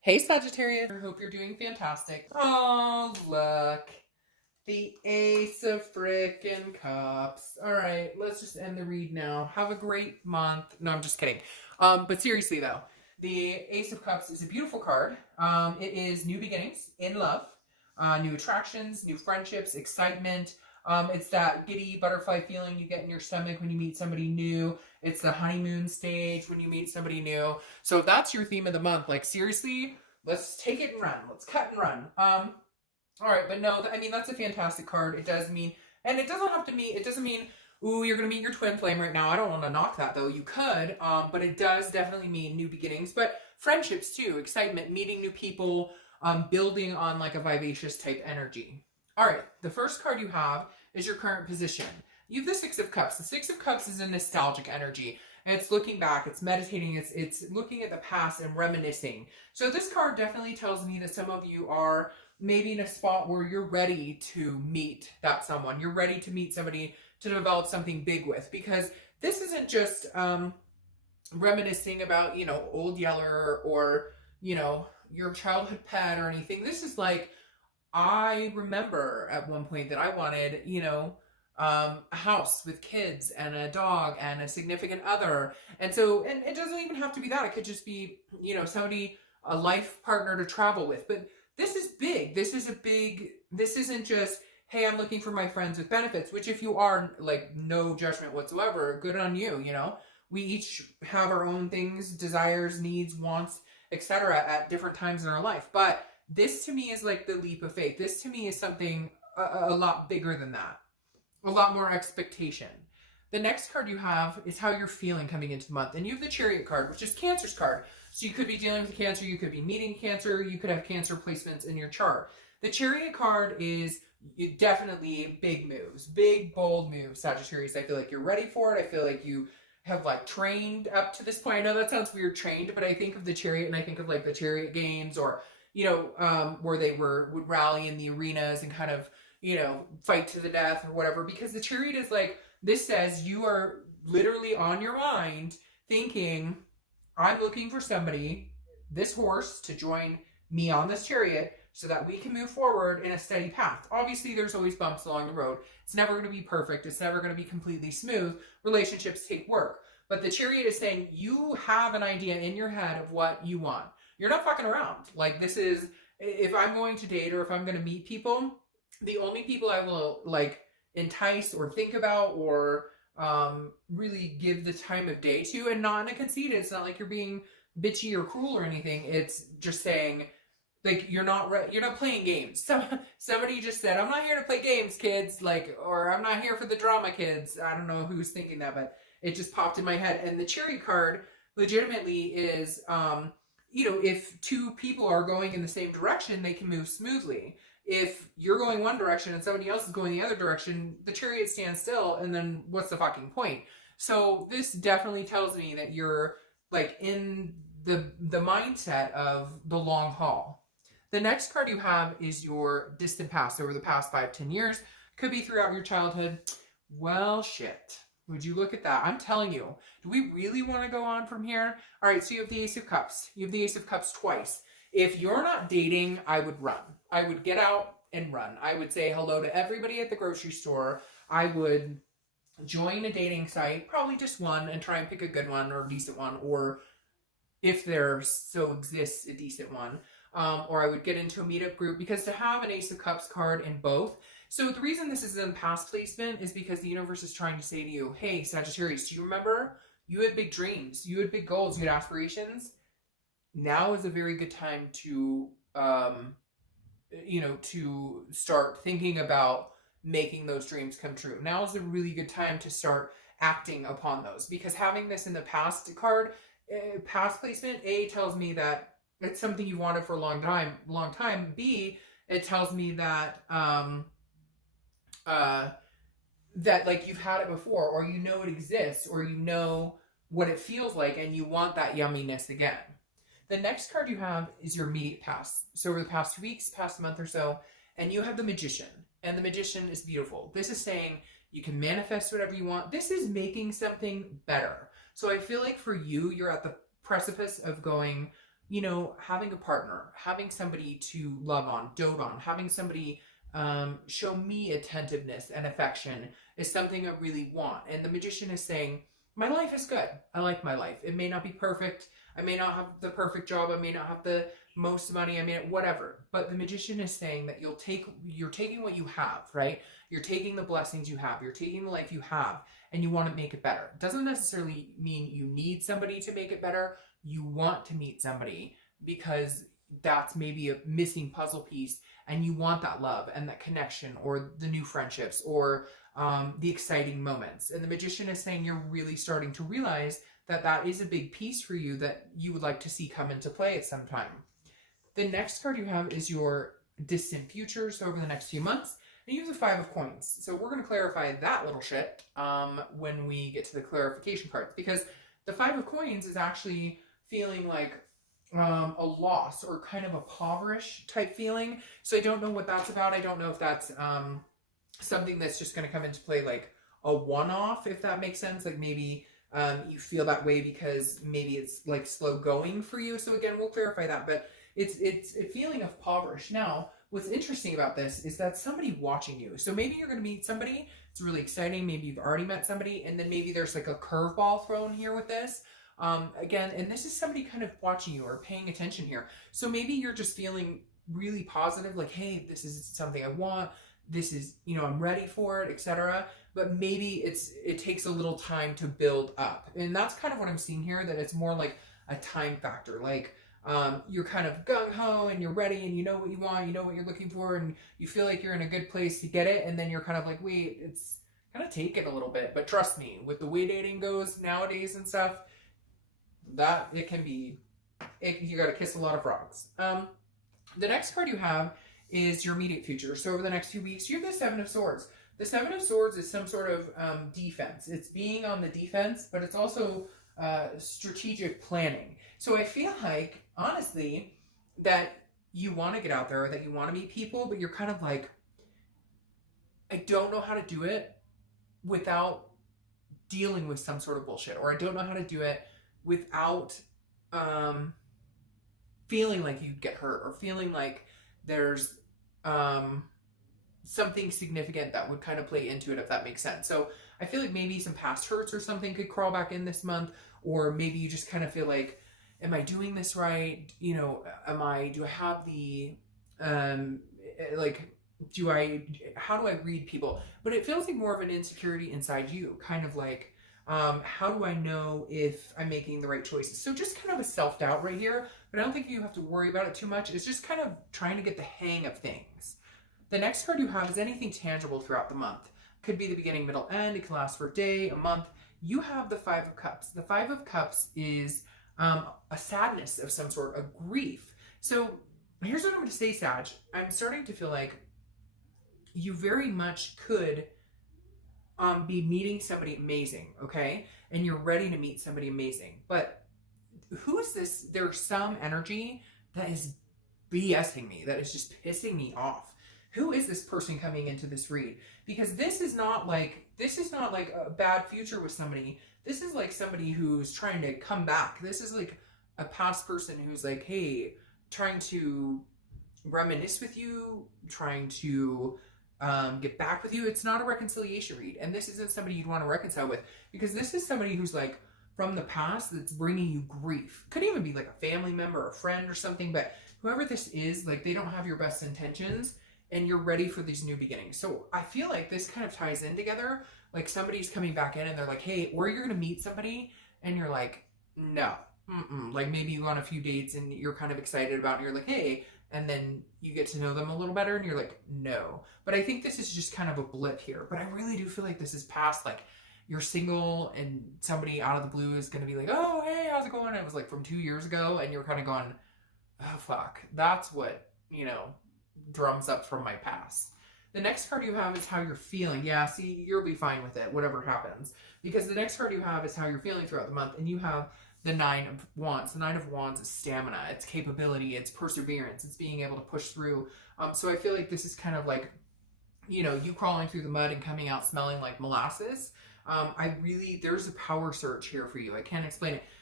Hey Sagittarius, I hope you're doing fantastic. Oh, look. The Ace of frickin' Cups. All right, let's just end the read now. Have a great month. No, I'm just kidding. But seriously though, the Ace of Cups is a beautiful card. It is new beginnings in love, new attractions, new friendships, excitement. It's that giddy butterfly feeling you get in your stomach when you meet somebody new. It's the honeymoon stage when you meet somebody new. So if that's your theme of the month, like seriously, let's take it and run. Let's cut and run. All right, but no, I mean, that's a fantastic card. It does mean, and it doesn't have to mean, it doesn't mean, ooh, you're going to meet your twin flame right now. I don't want to knock that though. You could, but it does definitely mean new beginnings, but friendships too, excitement, meeting new people, building on like a vivacious type energy. All right, the first card you have is your current position. You have the Six of Cups. The Six of Cups is a nostalgic energy. And it's looking back, it's meditating, it's looking at the past and reminiscing. So this card definitely tells me that some of you are maybe in a spot where you're ready to meet that someone. You're ready to meet somebody to develop something big with, because this isn't just reminiscing about, you know, old Yeller or, you know, your childhood pet or anything. This is like, I remember at one point that I wanted, you know, a house with kids and a dog and a significant other. And so, and it doesn't even have to be that. It could just be, you know, somebody, a life partner to travel with. But this is big. This is a big, this isn't just, hey, I'm looking for my friends with benefits, which if you are, like, no judgment whatsoever, good on you, you know? We each have our own things, desires, needs, wants, etc. at different times in our life. But this to me is like the leap of faith. This to me is something a lot bigger than that. A lot more expectation. The next card you have is how you're feeling coming into the month. And you have the Chariot card, which is Cancer's card. So you could be dealing with Cancer, you could be meeting Cancer, you could have Cancer placements in your chart. The Chariot card is definitely big moves, big, bold moves, Sagittarius. I feel like you're ready for it. I feel like you have like trained up to this point. I know that sounds weird, trained, but I think of the Chariot and I think of like the Chariot games, or, you know, where they would rally in the arenas and kind of, you know, fight to the death or whatever, because the Chariot is like, this says you are literally on your mind thinking, I'm looking for somebody, this horse, to join me on this chariot so that we can move forward in a steady path. Obviously, there's always bumps along the road. It's never going to be perfect. It's never going to be completely smooth. Relationships take work. But the Chariot is saying you have an idea in your head of what you want. You're not fucking around. Like, this is, if I'm going to date or if I'm going to meet people, the only people I will, like, entice or think about or really give the time of day to, and not in a conceit. It's not like you're being bitchy or cruel or anything. It's just saying, like, you're not playing games. Somebody just said, I'm not here to play games, kids, like, or I'm not here for the drama, kids. I don't know who's thinking that, but it just popped in my head. And the Chariot card legitimately is, you know, if two people are going in the same direction, they can move smoothly. If you're going one direction and somebody else is going the other direction, the Chariot stands still, and then what's the fucking point? So this definitely tells me that you're like in the mindset of the long haul. The next card you have is your distant past, over the past 5-10 years. Could be throughout your childhood. Well, shit. Would you look at that? I'm telling you. Do we really want to go on from here? All right, so you have the Ace of Cups. You have the Ace of Cups twice. If you're not dating, I would run. I would get out and run. I would say hello to everybody at the grocery store. I would join a dating site, probably just one, and try and pick a good one or a decent one, or if there so exists a decent one. Or I would get into a meetup group, because to have an Ace of Cups card in both. So the reason this is in past placement is because the universe is trying to say to you, hey, Sagittarius, do you remember? You had big dreams. You had big goals. You had aspirations. Now is a very good time to, you know, to start thinking about making those dreams come true. Now is a really good time to start acting upon those, because having this in the past card, past placement, A, tells me that it's something you wanted for a long time. B, it tells me that, that like you've had it before, or you know it exists, or you know what it feels like, and you want that yumminess again. The next card you have is your immediate past. So over the past weeks, past month or so, and you have the Magician. And the Magician is beautiful. This is saying you can manifest whatever you want. This is making something better. So I feel like for you, you're at the precipice of going, you know, having a partner, having somebody to love on, dote on, having somebody show me attentiveness and affection is something I really want. And the Magician is saying, my life is good. I like my life. It may not be perfect. I may not have the perfect job. I may not have the most money. I mean, whatever. But the Magician is saying that you're taking what you have, right? You're taking the blessings you have. You're taking the life you have, and you want to make it better. It doesn't necessarily mean you need somebody to make it better. You want to meet somebody because that's maybe a missing puzzle piece, and you want that love and that connection, or the new friendships, or the exciting moments. And the Magician is saying you're really starting to realize that that is a big piece for you that you would like to see come into play at some time. The next card you have is your distant future, so over the next few months. And you have the 5 of Coins. So we're going to clarify that little shit when we get to the clarification cards, because the 5 of Coins is actually feeling like a loss or kind of a impoverished type feeling. So I don't know what that's about. I don't know if that's something that's just going to come into play like a one-off, if that makes sense. Like maybe you feel that way because maybe it's like slow going for you. So again, we'll clarify that, but it's a feeling of impoverished. Now, what's interesting about this is that somebody watching you. So maybe you're going to meet somebody. It's really exciting. Maybe you've already met somebody, and then maybe there's like a curveball thrown here with this. Again, and this is somebody kind of watching you or paying attention here. So maybe you're just feeling really positive, like, hey, this is something I want. This is, you know, I'm ready for it, etc. But maybe it takes a little time to build up. And that's kind of what I'm seeing here, that it's more like a time factor. Like, you're kind of gung-ho and you're ready and you know what you want, you know what you're looking for, and you feel like you're in a good place to get it. And then you're kind of like, wait, it's kind of take it a little bit. But trust me, with the way dating goes nowadays and stuff, that it can be, you got to kiss a lot of frogs. The next card you have is your immediate future. So over the next few weeks, you have the 7 of Swords. The 7 of Swords is some sort of defense. It's being on the defense, but it's also strategic planning. So I feel like, honestly, that you want to get out there, that you want to meet people, but you're kind of like, I don't know how to do it without dealing with some sort of bullshit, or I don't know how to do it without feeling like you'd get hurt, or feeling like there's something significant that would kind of play into it, if that makes sense. So I feel like maybe some past hurts or something could crawl back in this month, or maybe you just kind of feel like, am I doing this right? You know, do I have the, how do I read people? But it feels like more of an insecurity inside you, kind of like, how do I know if I'm making the right choices? So just kind of a self-doubt right here, but I don't think you have to worry about it too much. It's just kind of trying to get the hang of things. The next card you have is anything tangible throughout the month. Could be the beginning, middle, end. It can last for a day, a month. You have the 5 of Cups. The 5 of Cups is a sadness of some sort, a grief. So here's what I'm going to say, Sag. I'm starting to feel like you very much could be meeting somebody amazing, okay? And you're ready to meet somebody amazing. But who is this? There's some energy that is BSing me, that is just pissing me off. Who is this person coming into this read? Because this is not like a bad future with somebody. This is like somebody who's trying to come back. This is like a past person who's like, hey, trying to reminisce with you, trying to get back with you. It's not a reconciliation read. And this isn't somebody you'd want to reconcile with, because this is somebody who's like from the past that's bringing you grief. Could even be like a family member, a friend or something, but whoever this is, like they don't have your best intentions, and you're ready for these new beginnings. So I feel like this kind of ties in together. Like somebody's coming back in and they're like, hey, or you're going to meet somebody and you're like, no, like maybe you go on a few dates and you're kind of excited about it and you're like, hey, and then you get to know them a little better and you're like, no. But I think this is just kind of a blip here. But I really do feel like this is past, like you're single and somebody out of the blue is going to be like, oh, hey, how's it going? It was like from 2 years ago. And you're kind of going, oh, fuck. That's what, you know, drums up from my past. The next card you have is how you're feeling. Yeah, see, you'll be fine with it, whatever happens. Because the next card you have is how you're feeling throughout the month. And you have the 9 of Wands. The 9 of Wands is stamina. It's capability. It's perseverance. It's being able to push through. So I feel like this is kind of like, you know, you crawling through the mud and coming out smelling like molasses. There's a power surge here for you. I can't explain it.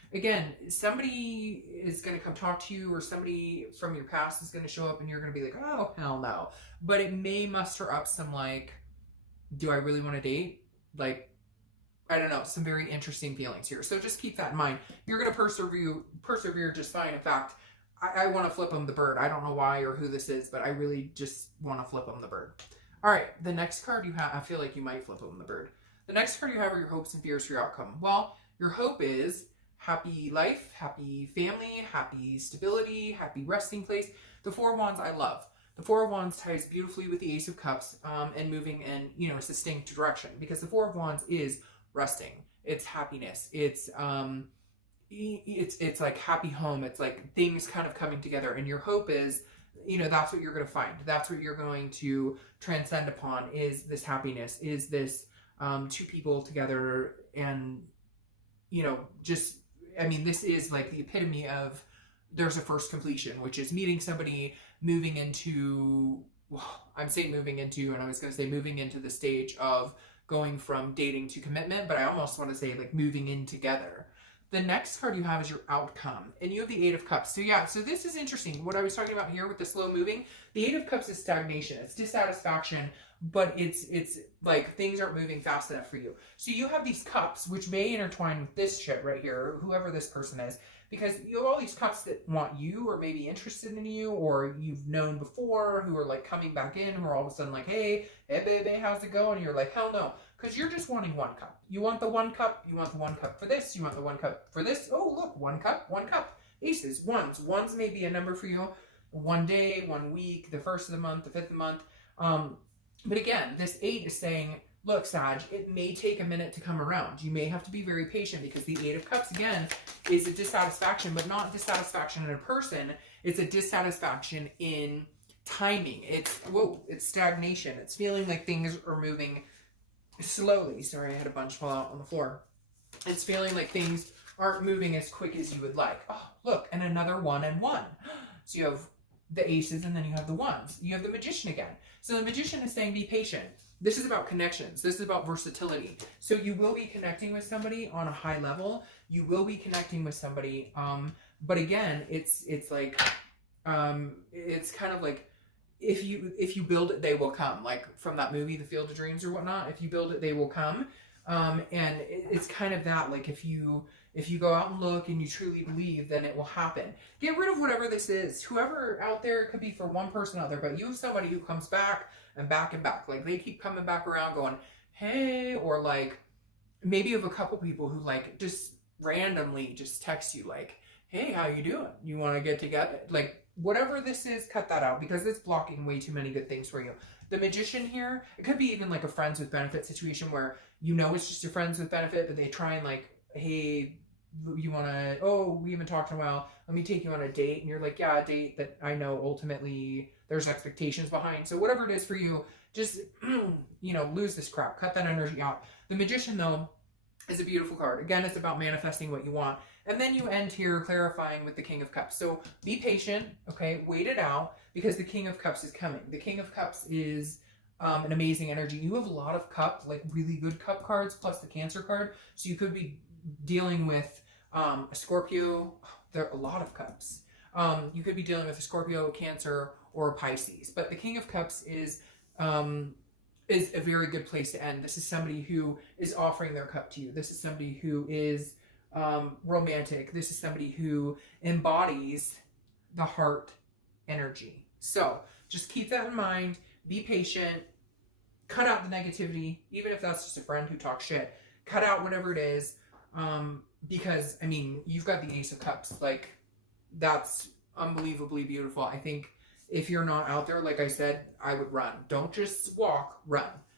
again, somebody is going to come talk to you, or somebody from your past is going to show up, and you're going to be like, oh, hell no. But it may muster up some, like, do I really want to date? Like, I don't know, some very interesting feelings here. So just keep that in mind. You're going to persevere just fine. In fact, I want to flip them the bird. I don't know why or who this is, but I really just want to flip them the bird. All right, the next card you have, I feel like you might flip them the bird. The next card you have are your hopes and fears for your outcome. Well, your hope is happy life, happy family, happy stability, happy resting place. The Four of Wands I love. The Four of Wands ties beautifully with the Ace of Cups, and moving in, you know, a distinct direction, because the Four of Wands is resting. It's happiness. It's like happy home. It's like things kind of coming together, and your hope is, you know, that's what you're going to find. That's what you're going to transcend upon, is this happiness, is this two people together. And, you know, just, I mean, this is like the epitome of there's a first completion, which is meeting somebody, moving into, well, I'm saying moving into, and I was going to say moving into the stage of going from dating to commitment, but I almost want to say like moving in together. The next card you have is your outcome, and you have the Eight of Cups. So yeah, so this is interesting. What I was talking about here with the slow moving, the Eight of Cups is stagnation. It's dissatisfaction, but it's like things aren't moving fast enough for you. So you have these cups, which may intertwine with this shit right here, whoever this person is, because you have all these cups that want you, or maybe interested in you, or you've known before, who are like coming back in, who are all of a sudden like, hey baby, how's it going? And you're like, hell no. Because you're just wanting one cup. You want the one cup. You want the one cup for this. You want the one cup for this. Oh, look, one cup, one cup. Aces, ones. Ones may be a number for you. 1 day, 1 week, the first of the month, the fifth of the month. But again, this 8 is saying, look, Sag, it may take a minute to come around. You may have to be very patient, because the 8 of Cups, again, is a dissatisfaction, but not dissatisfaction in a person. It's a dissatisfaction in timing. It's stagnation. It's feeling like things are moving slowly. Sorry, I had a bunch fall out on the floor. It's feeling like things aren't moving as quick as you would like. Oh, look, and another 1 and 1. So you have the aces, and then you have the ones. You have the Magician again. So the Magician is saying, be patient. This is about connections. This is about versatility. So you will be connecting with somebody on a high level. You will be connecting with somebody. But again, it's like, it's kind of like, if you build it, they will come. Like from that movie, The Field of Dreams or whatnot. If you build it, they will come. And it's kind of that, like if you go out and look and you truly believe, then it will happen. Get rid of whatever this is. Whoever out there, it could be for one person out there, but you have somebody who comes back and back and back. Like they keep coming back around going, hey, or like maybe you have a couple people who like just randomly just text you like, hey, how you doing? You want to get together? Like whatever this is, cut that out, because it's blocking way too many good things for you. The Magician here, it could be even like a friends with benefit situation where you know it's just your friends with benefit, but they try and like, hey, you want to, oh, we haven't talked in a while, let me take you on a date. And you're like, yeah, a date that I know ultimately there's expectations behind. So whatever it is for you, just, you know, lose this crap. Cut that energy out. The Magician, though, is a beautiful card. Again, it's about manifesting what you want. And then you end here clarifying with the King of Cups. So be patient, okay? Wait it out, because the King of Cups is coming. The King of Cups is an amazing energy. You have a lot of cup, like really good cup cards, plus the Cancer card. So you could be dealing with a Scorpio. There are a lot of cups. You could be dealing with a Scorpio, Cancer, or a Pisces. But the King of Cups is a very good place to end. This is somebody who is offering their cup to you. This is somebody who is romantic. This is somebody who embodies the heart energy. So just keep that in mind. Be patient. Cut out the negativity, even if that's just a friend who talks shit. Cut out whatever it is, because, I mean, you've got the Ace of Cups. Like, that's unbelievably beautiful. I think if you're not out there, like I said, I would run. Don't just walk, run.